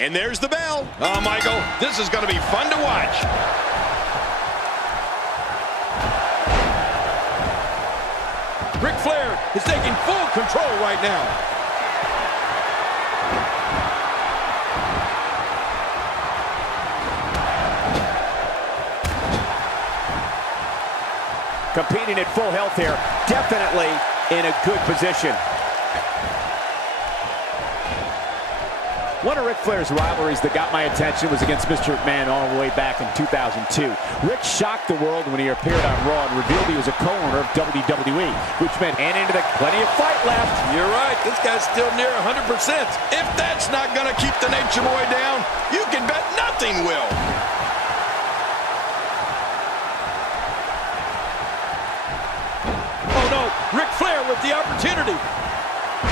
And there's the bell. Oh, Michael, this is going to be fun to watch. Ric Flair is taking full control right now. Competing at full health here, definitely in a good position. One of Ric Flair's rivalries that got my attention was against Mr. McMahon all the way back in 2002. Rick shocked the world when he appeared on Raw and revealed he was a co-owner of WWE, which meant plenty of fight left. You're right, this guy's still near 100%. If that's not going to keep the Nature Boy down, you can bet nothing will. Oh no, Ric Flair with the opportunity.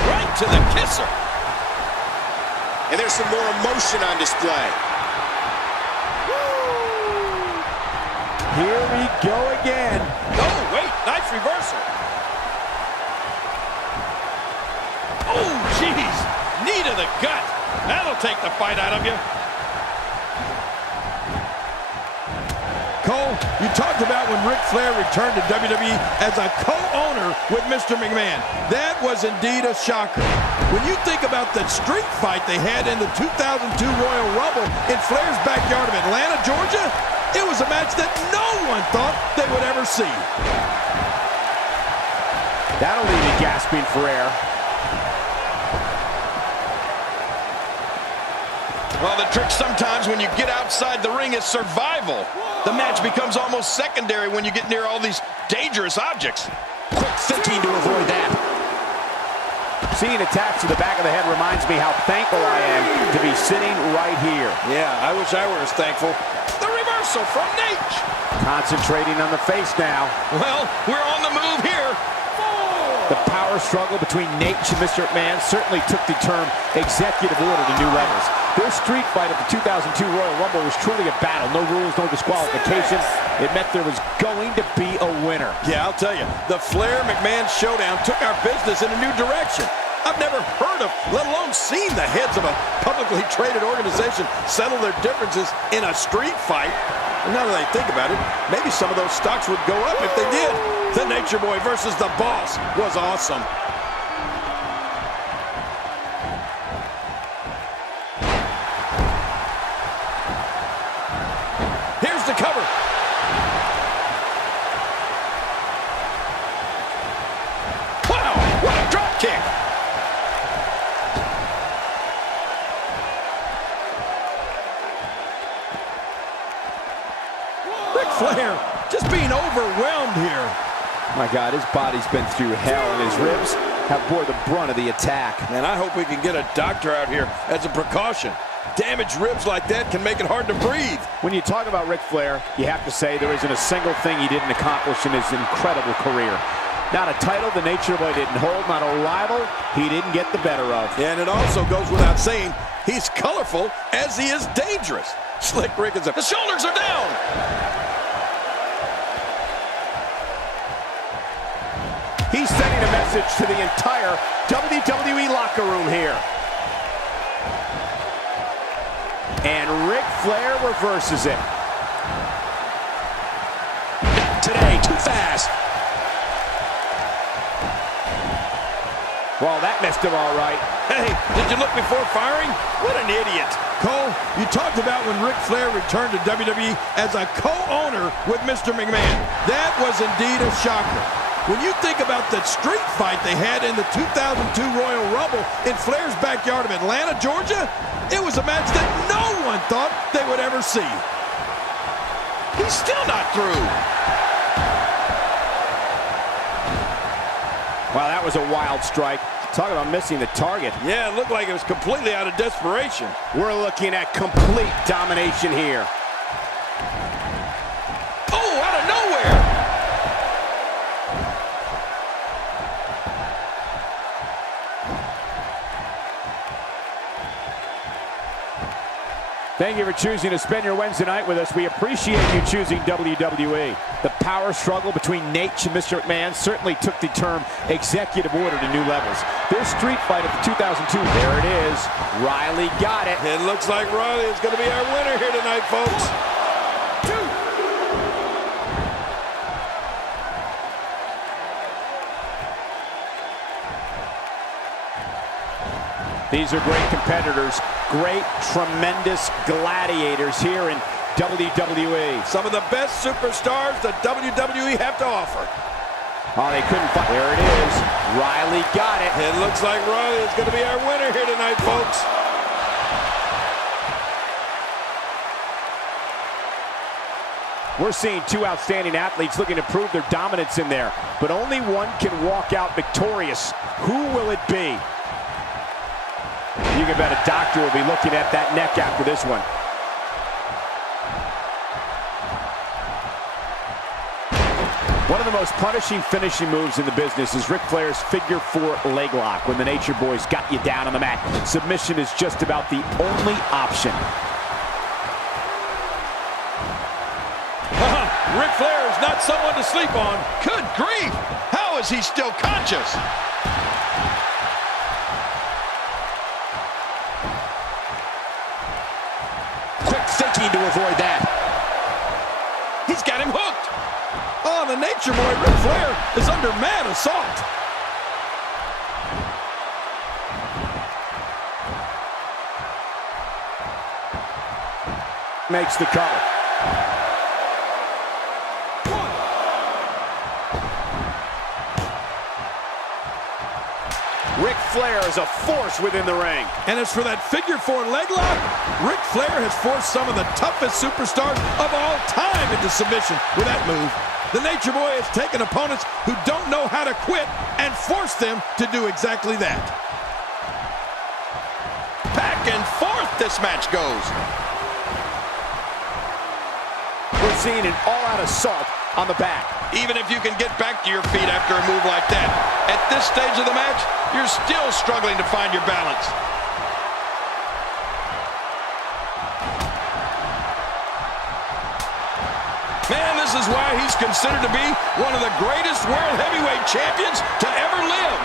Right to the kisser. And there's some more emotion on display. Here we go again. Oh, wait, nice reversal. Oh, jeez, knee to the gut. That'll take the fight out of you. Cole, you talked about when Ric Flair returned to WWE as a co-owner with Mr. McMahon. That was indeed a shocker. When you think about that street fight they had in the 2002 Royal Rumble in Flair's backyard of Atlanta, Georgia, it was a match that no one thought they would ever see. That'll leave you gasping for air. Well, the trick sometimes when you get outside the ring is survival. The match becomes almost secondary when you get near all these dangerous objects. Quick thinking to avoid that. Seeing attacks to the back of the head reminds me how thankful I am to be sitting right here. Yeah, I wish I were as thankful. The reversal from Nate. Concentrating on the face now. Well, we're on the move here. The power struggle between Nate and Mr. McMahon certainly took the term executive order to new levels. Their street fight at the 2002 Royal Rumble was truly a battle. No rules, no disqualifications. It meant there was going to be a winner. Yeah, I'll tell you, the Flair-McMahon showdown took our business in a new direction. I've never heard of, let alone seen the heads of a publicly traded organization settle their differences in a street fight. And now that I think about it, maybe some of those stocks would go up if they did. The Nature Boy versus the Boss was awesome. Here's the cover. Wow, what a drop kick. Ric Flair just being overwhelmed here. My God, his body's been through hell, and his ribs have bore the brunt of the attack. And I hope we can get a doctor out here as a precaution. Damaged ribs like that can make it hard to breathe. When you talk about Ric Flair, you have to say there isn't a single thing he didn't accomplish in his incredible career. Not a title the Nature Boy didn't hold, not a rival he didn't get the better of. And it also goes without saying, he's colorful as he is dangerous. Slick Rick is up. The shoulders are down. He's sending a message to the entire WWE locker room here. And Ric Flair reverses it. Not today, too fast. Well, that missed him all right. Hey, did you look before firing? What an idiot. Cole, you talked about when Ric Flair returned to WWE as a co-owner with Mr. McMahon. That was indeed a shocker. When you think about that street fight they had in the 2002 Royal Rumble in Flair's backyard of Atlanta, Georgia, it was a match that no one thought they would ever see. He's still not through. Wow, that was a wild strike. Talk about missing the target. Yeah, it looked like it was completely out of desperation. We're looking at complete domination here. Oh, out of nowhere. Thank you for choosing to spend your Wednesday night with us. We appreciate you choosing WWE. The power struggle between Nate and Mr. McMahon certainly took the term executive order to new levels. Their street fight at the 2002, there it is. Riley got it. It looks like Riley is going to be our winner here tonight, folks. 1, 2. These are great competitors, great, tremendous gladiators here in WWE. Some of the best superstars that WWE have to offer. Oh, they couldn't find. There it is. Riley got it. It looks like Riley is going to be our winner here tonight, folks. We're seeing two outstanding athletes looking to prove their dominance in there, but only one can walk out victorious. Who will it be? You can bet a doctor will be looking at that neck after this one. One of the most punishing finishing moves in the business is Ric Flair's figure 4 leg lock when the Nature Boys got you down on the mat. Submission is just about the only option. Ric Flair is not someone to sleep on. Good grief! How is he still conscious? Quick thinking to avoid that. He's got him hooked. Oh, the Nature Boy, Ric Flair, is under mad assault. Makes the cover. Ric Flair is a force within the ring. And as for that figure 4 leg lock, Ric Flair has forced some of the toughest superstars of all time into submission with that move. The Nature Boy has taken opponents who don't know how to quit and forced them to do exactly that. Back and forth this match goes. We're seeing an all-out assault on the back. Even if you can get back to your feet after a move like that, at this stage of the match, you're still struggling to find your balance. Man, this is why he's considered to be one of the greatest world heavyweight champions to ever live.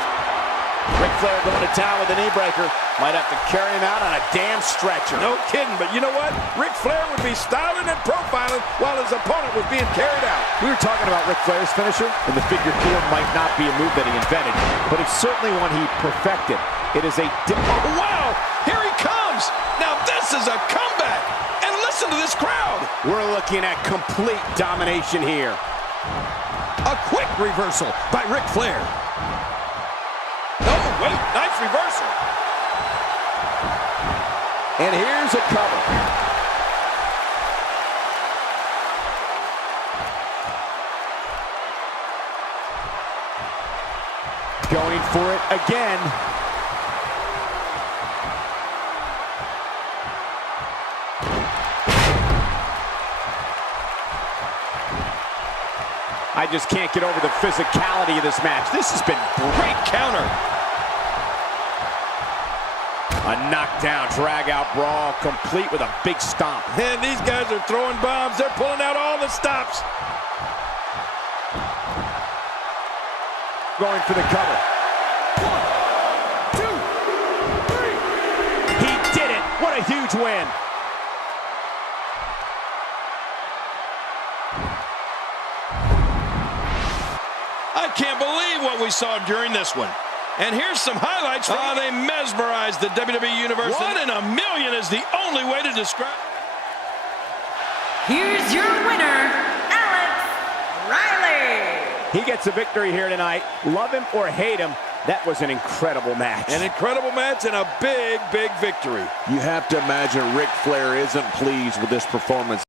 Ric Flair going to town with a knee breaker. Might have to carry him out on a damn stretcher. No kidding, but you know what? Ric Flair would be styling and profiling while his opponent was being carried out. We were talking about Ric Flair's finisher, and the figure 4 might not be a move that he invented, but it's certainly one he perfected. It is a... Oh, wow! Here he comes! Now this is a comeback! And listen to this crowd! We're looking at complete domination here. A quick reversal by Ric Flair. Oh, wait, nice reversal. And here's a cover. Going for it again. I just can't get over the physicality of this match. This has been Great counter. a knockdown, drag-out brawl, complete with a big stomp. And these guys are throwing bombs. They're pulling out all the stops. Going for the cover. 1, 2, 3. He did it. What a huge win. I can't believe what we saw during this one. And here's some highlights. They mesmerized the WWE Universe. 1 in a million is the only way to describe. Here's your winner, Alex Riley. He gets a victory here tonight. Love him or hate him, that was an incredible match. An incredible match and a big, big victory. You have to imagine Ric Flair isn't pleased with this performance.